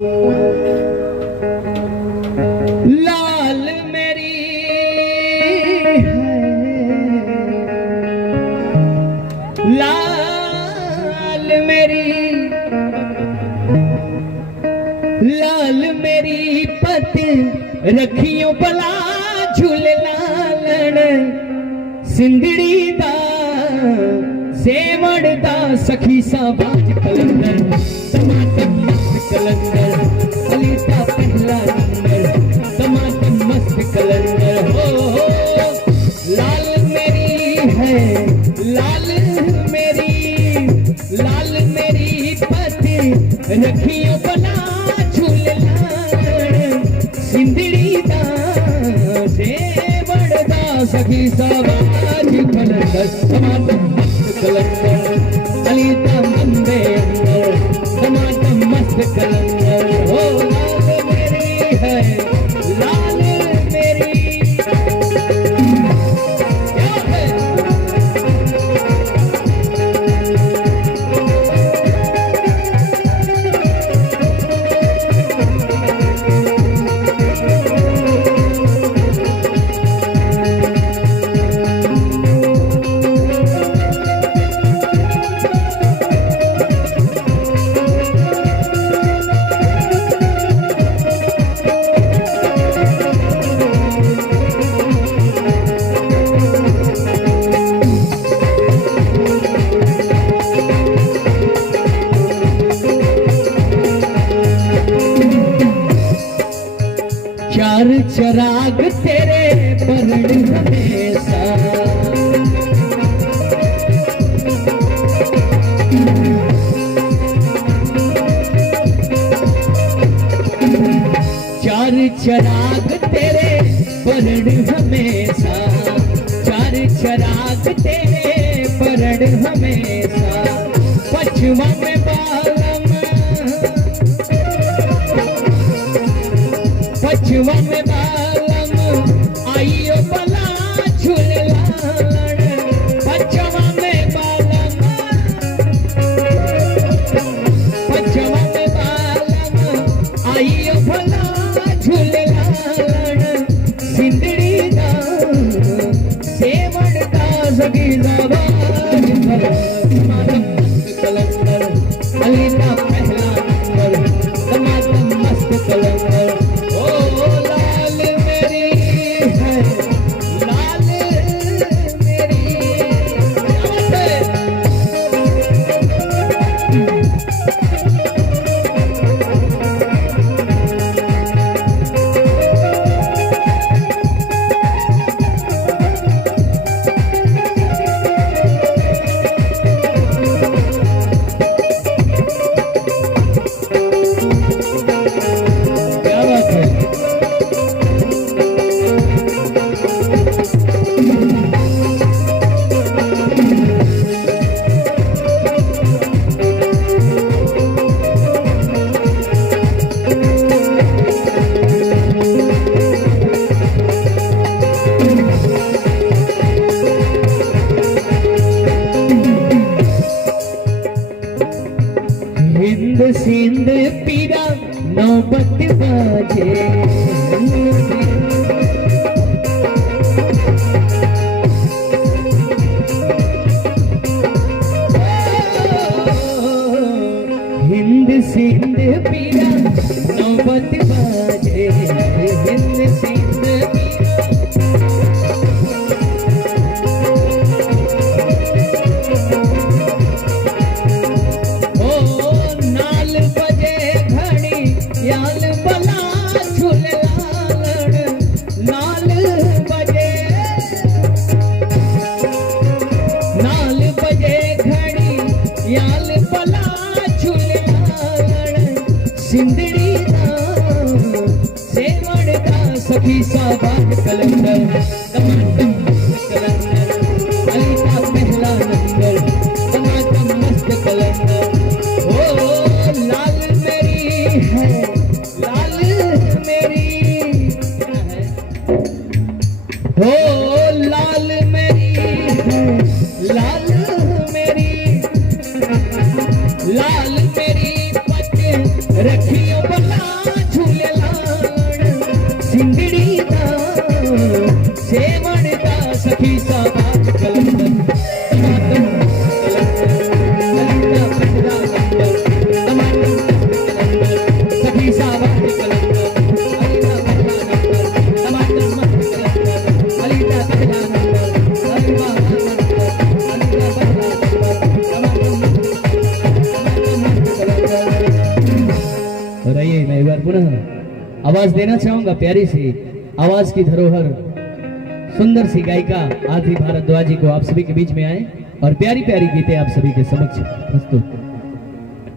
लाल मेरी है, लाल मेरी, लाल मेरी पत रखियो भला झूले लालण सिंधड़ी दा सेवड़ दा सखी साबाज कलंदर टमाटर मस्त कलंदर अली का पहला नंबर टमाटर मस्त कलंदर हो लाल मेरी है, लाल मेरी, लाल मेरी पत रखियो भला झूले लालण सिंधड़ी दा सेवड़ दा सखी साबाज कलंदर टमाटर मस्त कलंदर अली का मंदे अंदर टमाटर मस्त कलंदर हो लाल मेरी है, लाल मेरी क्या है। चार चराग तेरे बरड़ हमेशा चार चराग तेरे बरड़ हमेशा चार चराग तेरे बरड़ हमेशा पछुआ में बालम पछुआ में बालम आइयो भला झूले लालण पछुआ में बालम पछुआ में बालम आइयो भला झूले लालण सिंधड़ी दा सेवड़ दा सगी साबाज कलंदर अली का पहला नंबर टमाटर मस्त कलंदर हिंद सिंध पीरा नौबत बाजे हिंद सिंध पीरा नौबत बाजे हिंद सिंध याल भला झूले लालण नाल बजे घड़ी याल भला झूले लालण सिंधड़ी दा सेवड़ दा सखी साबाज कलंदर टमाटर मस्त कलंदर अली का पहला नंबर टमाटर मस्त कलंदर ओ लाल मेरी है, लाल मेरी हो लाल मेरी है, लाल मेरी, लाल मेरी पत रखियो भला आवाज देना चाहूंगा प्यारी सी आवाज की धरोहर सुंदर सी गायिका आरती भारद्वाज जी को आप सभी के बीच में आए और प्यारी प्यारी गीतें आप सभी के समक्ष प्रस्तुत